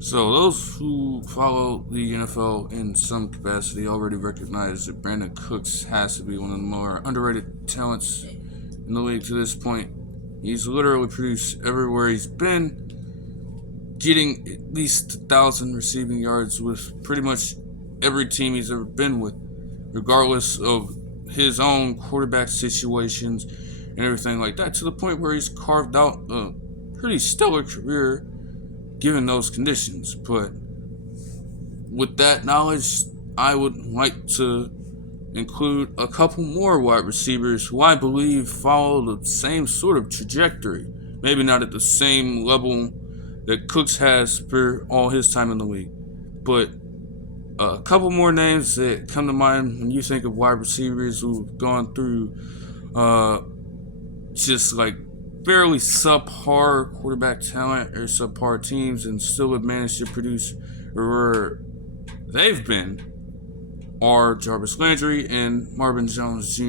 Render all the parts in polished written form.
So those who follow the NFL in some capacity already recognize that Brandon Cooks has to be one of the more underrated talents in the league to this point. He's literally produced everywhere he's been, getting at least 1,000 receiving yards with pretty much every team he's ever been with, regardless of his own quarterback situations and everything like that, to the point where he's carved out a pretty stellar career given those conditions. But with that knowledge, I would like to include a couple more wide receivers who I believe follow the same sort of trajectory. Maybe not at the same level that Cooks has for all his time in the league, but a couple more names that come to mind when you think of wide receivers who've gone through just like fairly subpar quarterback talent or subpar teams and still have managed to produce where they've been are Jarvis Landry and Marvin Jones Jr.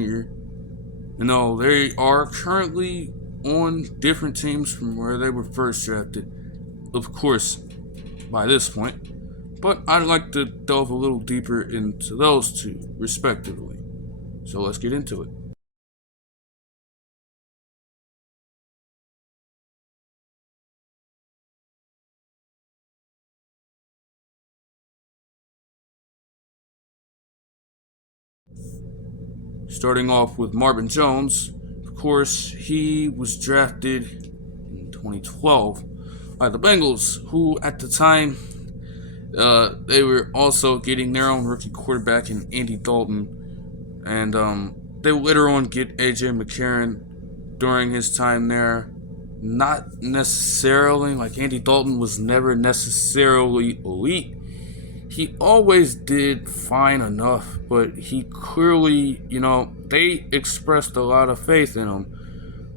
You know, they are currently on different teams from where they were first drafted, of course, by this point. But I'd like to delve a little deeper into those two, respectively. So let's get into it. Starting off with Marvin Jones, of course, he was drafted in 2012 by the Bengals, who at the time they were also getting their own rookie quarterback in Andy Dalton, and they would later on get AJ McCarron during his time there. Not necessarily like Andy Dalton was never necessarily elite. He always did fine enough, but he clearly, they expressed a lot of faith in him,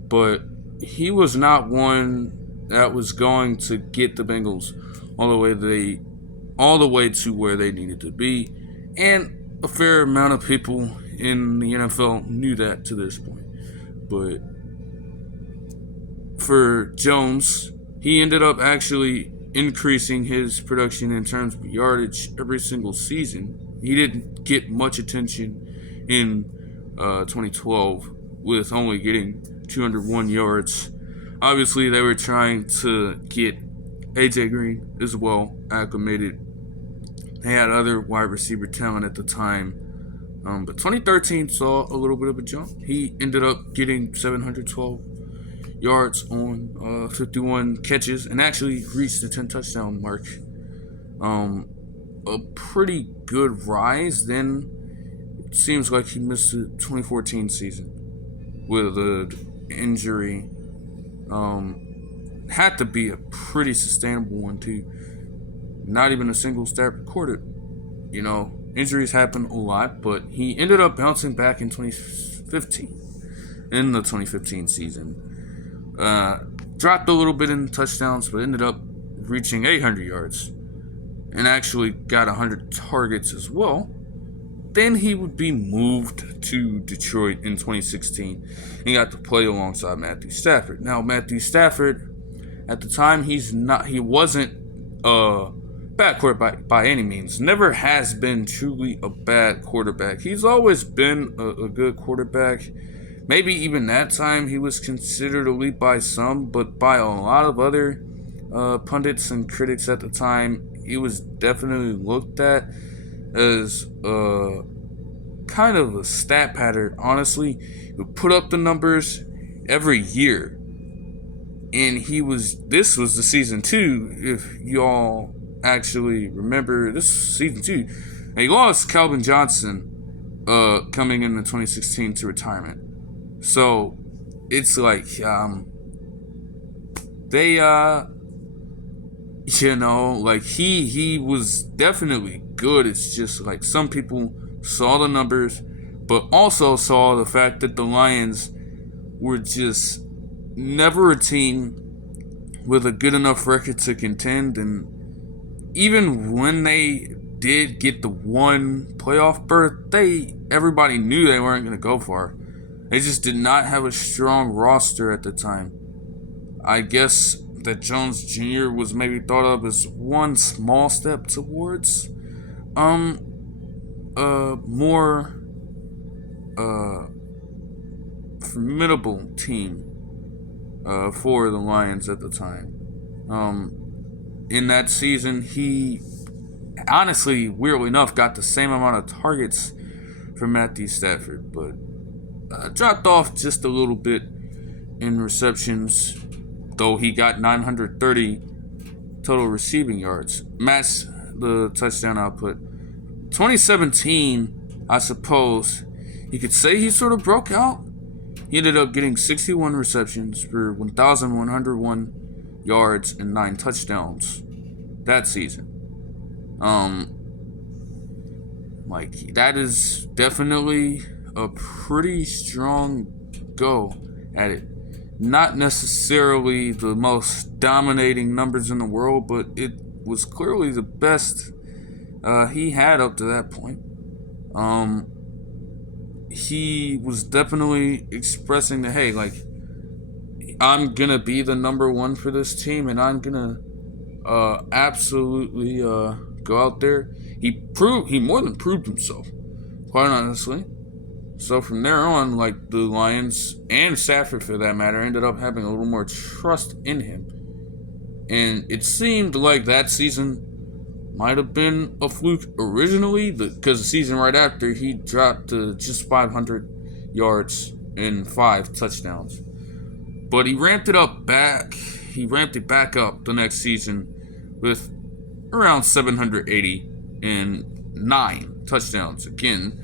but he was not one that was going to get the Bengals all the way to where they needed to be, and a fair amount of people in the NFL knew that to this point. But for Jones, he ended up actually increasing his production in terms of yardage every single season. He didn't get much attention in 2012 with only getting 201 yards. Obviously, they were trying to get AJ Green as well acclimated. They had other wide receiver talent at the time. But 2013 saw a little bit of a jump. He ended up getting 712 yards on 51 catches and actually reached the 10 touchdown mark. A pretty good rise. Then it seems like he missed the 2014 season with an injury. Had to be a pretty sustainable one too. Not even a single stat recorded. Injuries happen a lot, but he ended up bouncing back in 2015. In the 2015 season, dropped a little bit in touchdowns, but ended up reaching 800 yards and actually got 100 targets as well. Then he would be moved to Detroit in 2016 and got to play alongside Matthew Stafford. Now, Matthew Stafford, at the time, he wasn't a bad quarterback by any means. Never has been truly a bad quarterback. He's always been a good quarterback. Maybe even that time he was considered elite by some, but by a lot of other pundits and critics at the time, he was definitely looked at as kind of a stat pattern. Honestly, he would put up the numbers every year, and this was the season 2, if y'all actually remember. This season 2, he lost Calvin Johnson coming in 2016 to retirement. So it's like they he was definitely good. It's just like some people saw the numbers, but also saw the fact that the Lions were just never a team with a good enough record to contend, and even when they did get the one playoff berth, everybody knew they weren't going to go far. They just did not have a strong roster at the time. I guess that Jones Jr. was maybe thought of as one small step towards a more formidable team for the Lions at the time. In that season, he honestly, weirdly enough, got the same amount of targets from Matthew Stafford, but dropped off just a little bit in receptions, though he got 930 total receiving yards. Matched the touchdown output. 2017, I suppose, you could say he sort of broke out. He ended up getting 61 receptions for 1,101 yards and 9 touchdowns that season. That is definitely a pretty strong go at it. Not necessarily the most dominating numbers in the world, but it was clearly the best he had up to that point. He was definitely expressing that, hey, I'm gonna be the number one for this team, and I'm gonna absolutely go out there. He more than proved himself, quite honestly. So from there on, the Lions and Stafford, for that matter, ended up having a little more trust in him. And it seemed like that season might have been a fluke originally, because the season right after, he dropped to just 500 yards and 5 touchdowns. But he ramped it back up the next season with around 780 and 9 touchdowns. Again,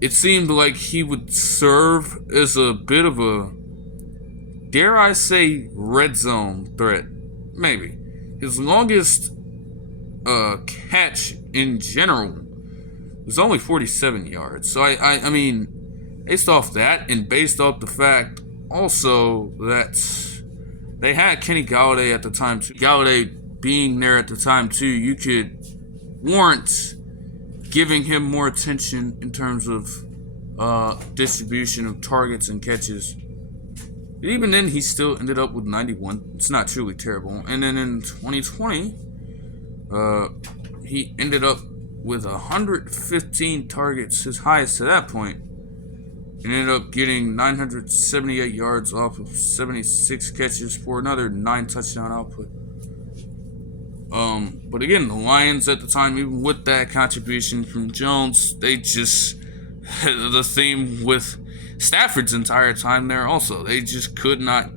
it seemed like he would serve as a bit of a, dare I say, red zone threat. Maybe. His longest catch in general was only 47 yards. So, I mean, based off that, and based off the fact also that they had Kenny Golladay at the time too. Golladay being there at the time too, you could warrant giving him more attention in terms of distribution of targets and catches. But even then, he still ended up with 91. It's not truly terrible. And then in 2020, he ended up with 115 targets, his highest to that point, and ended up getting 978 yards off of 76 catches for another 9 touchdown output. But again, the Lions at the time, even with that contribution from Jones, they just had the theme with Stafford's entire time there also. They just could not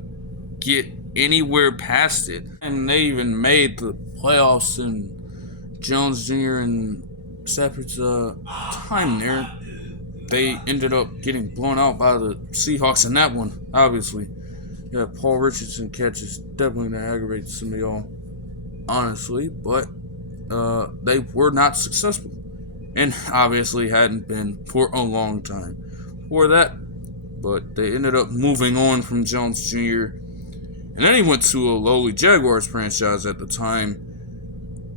get anywhere past it. And they even made the playoffs in Jones Jr. and Stafford's time there. They ended up getting blown out by the Seahawks in that one, obviously. Yeah, Paul Richardson catch is definitely going to aggravate some of y'all, honestly, but they were not successful, and obviously hadn't been for a long time for that. But they ended up moving on from Jones Jr., and then he went to a lowly Jaguars franchise at the time,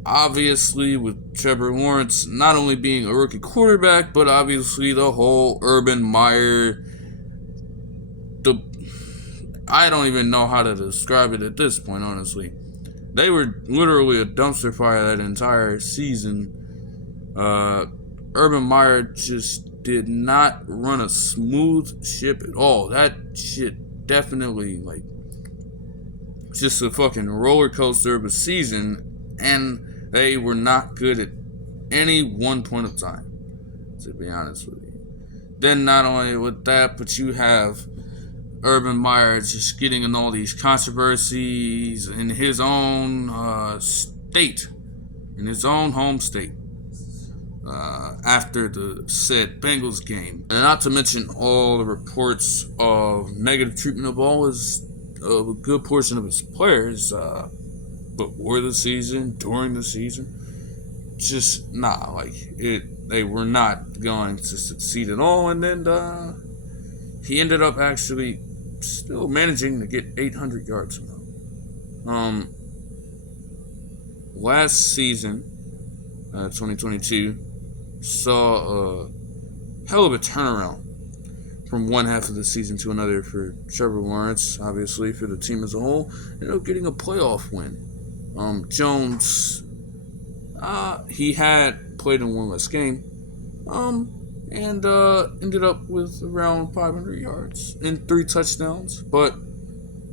obviously with Trevor Lawrence not only being a rookie quarterback, but obviously the whole Urban Meyer, I don't even know how to describe it at this point, honestly. They were literally a dumpster fire that entire season. Urban Meyer just did not run a smooth ship at all. That shit definitely, just a fucking roller coaster of a season, and they were not good at any one point of time, to be honest with you. Then not only with that, but you have Urban Meyer just getting in all these controversies in his own state, in his own home state, after the said Bengals game. And not to mention all the reports of negative treatment of a good portion of his players before the season, during the season. Just they were not going to succeed at all. And then he ended up actually still managing to get 800 yards somehow. Last season, 2022, saw a hell of a turnaround from one half of the season to another for Trevor Lawrence, obviously, for the team as a whole. Ended up getting a playoff win. Jones, he had played in one less game, and ended up with around 500 yards and 3 touchdowns. But,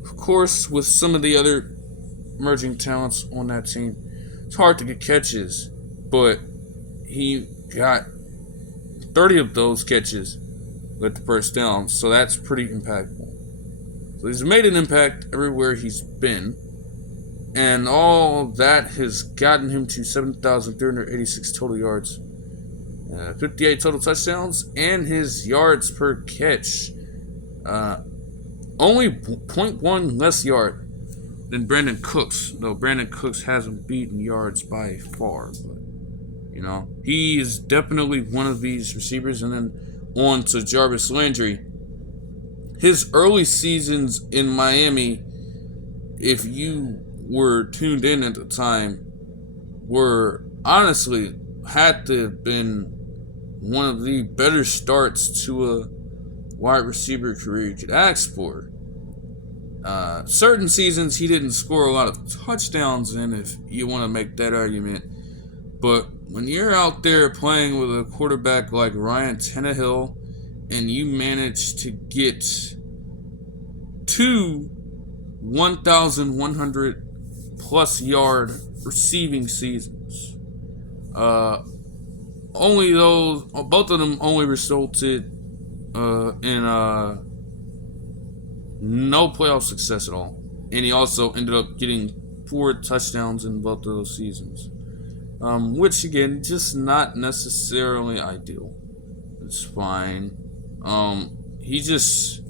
of course, with some of the other emerging talents on that team, it's hard to get catches, but he got 30 of those catches with the first down, so that's pretty impactful. So he's made an impact everywhere he's been, and all that has gotten him to 7,386 total yards, 58 total touchdowns, and his yards per catch, only 0.1 less yard than Brandon Cooks, though Brandon Cooks hasn't beaten yards by far, but he is definitely one of these receivers. And then on to Jarvis Landry. His early seasons in Miami, if you were tuned in at the time, were honestly had to have been one of the better starts to a wide receiver career you could ask for. Certain seasons he didn't score a lot of touchdowns in, if you want to make that argument. But when you're out there playing with a quarterback like Ryan Tannehill and you manage to get 2 1,100 plus yard receiving seasons, both of them only resulted in no playoff success at all. And he also ended up getting 4 touchdowns in both of those seasons. Which, again, just not necessarily ideal. It's fine. He just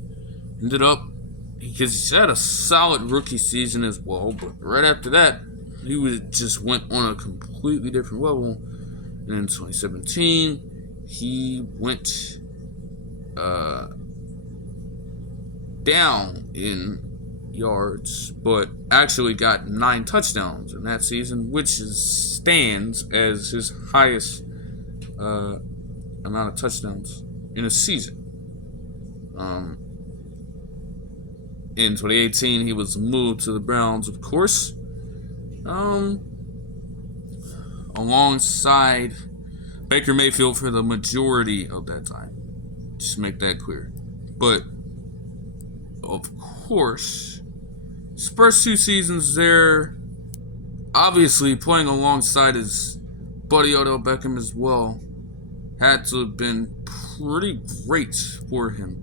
ended up, because he had a solid rookie season as well, but right after that, he just went on a completely different level. And in 2017, he went down in yards, but actually got 9 touchdowns in that season, which stands as his highest amount of touchdowns in a season. In 2018, he was moved to the Browns, of course, alongside Baker Mayfield for the majority of that time. Just to make that clear. But, of course, his first 2 seasons there, obviously playing alongside his buddy Odell Beckham as well, had to have been pretty great for him.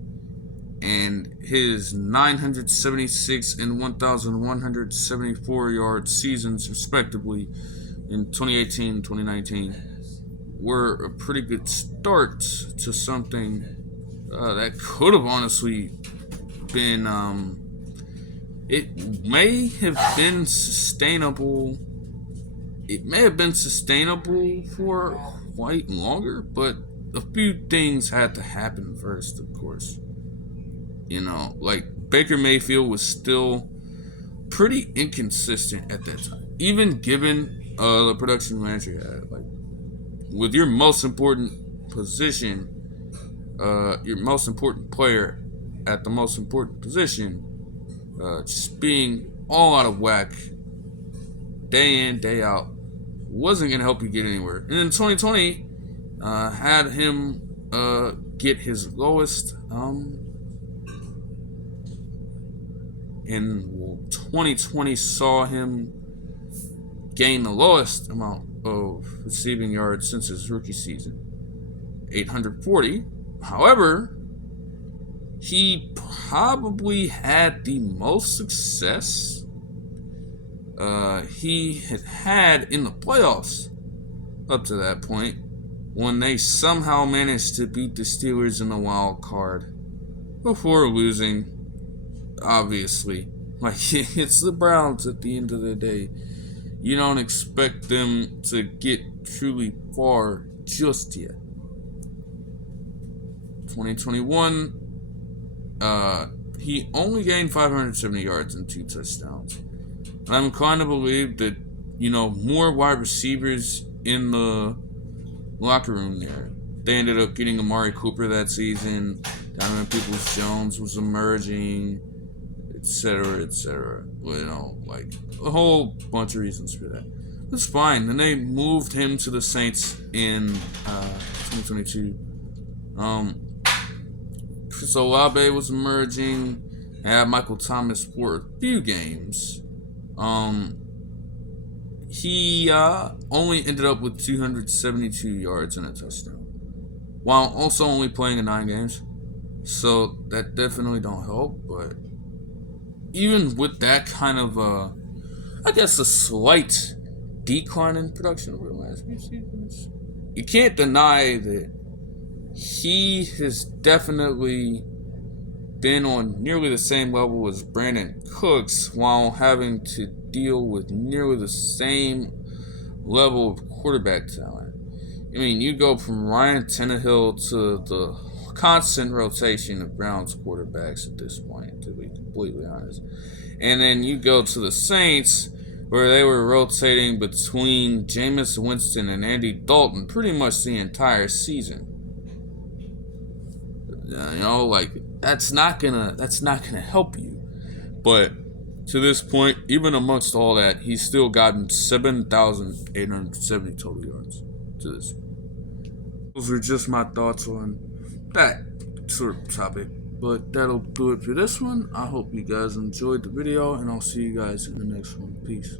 And his 976 and 1,174 yard seasons, respectively, in 2018 and 2019, were a pretty good start to something that could have honestly been, it may have been sustainable. It may have been sustainable for quite longer, but a few things had to happen first, of course. Like Baker Mayfield was still pretty inconsistent at that time, even given the production Landry had. Like, with your most important position, your most important player at the most important position, just being all out of whack, day in, day out, wasn't going to help you get anywhere. And in 2020, had him get his lowest, in 2020 saw him gain the lowest amount of receiving yards since his rookie season, 840. However, he probably had the most success he had in the playoffs up to that point, when they somehow managed to beat the Steelers in the wild card before losing. Obviously, like, it's the Browns at the end of the day. You don't expect them to get truly far just yet. 2021, he only gained 570 yards and 2 touchdowns. And I'm inclined to believe that, more wide receivers in the locker room there. They ended up getting Amari Cooper that season. Donovan Peoples-Jones was emerging, etc., etc. You know, like a whole bunch of reasons for that. That's fine. Then they moved him to the Saints in 2022. Chris Olave was emerging. I had Michael Thomas for a few games. He only ended up with 272 yards and a touchdown, while also only playing in 9 games. So that definitely don't help. But even with that kind of, I guess, a slight decline in production over the last few seasons, you can't deny that he has definitely been on nearly the same level as Brandon Cooks while having to deal with nearly the same level of quarterback talent. I mean, you go from Ryan Tannehill to the constant rotation of Browns quarterbacks at this point, to be completely honest. And then you go to the Saints, where they were rotating between Jameis Winston and Andy Dalton pretty much the entire season. You know, like that's not gonna help you. But to this point, even amongst all that, he's still gotten 7,870 total yards to this. Those are just my thoughts on that sort of topic. But that'll do it for this one. I hope you guys enjoyed the video, and I'll see you guys in the next one. Peace.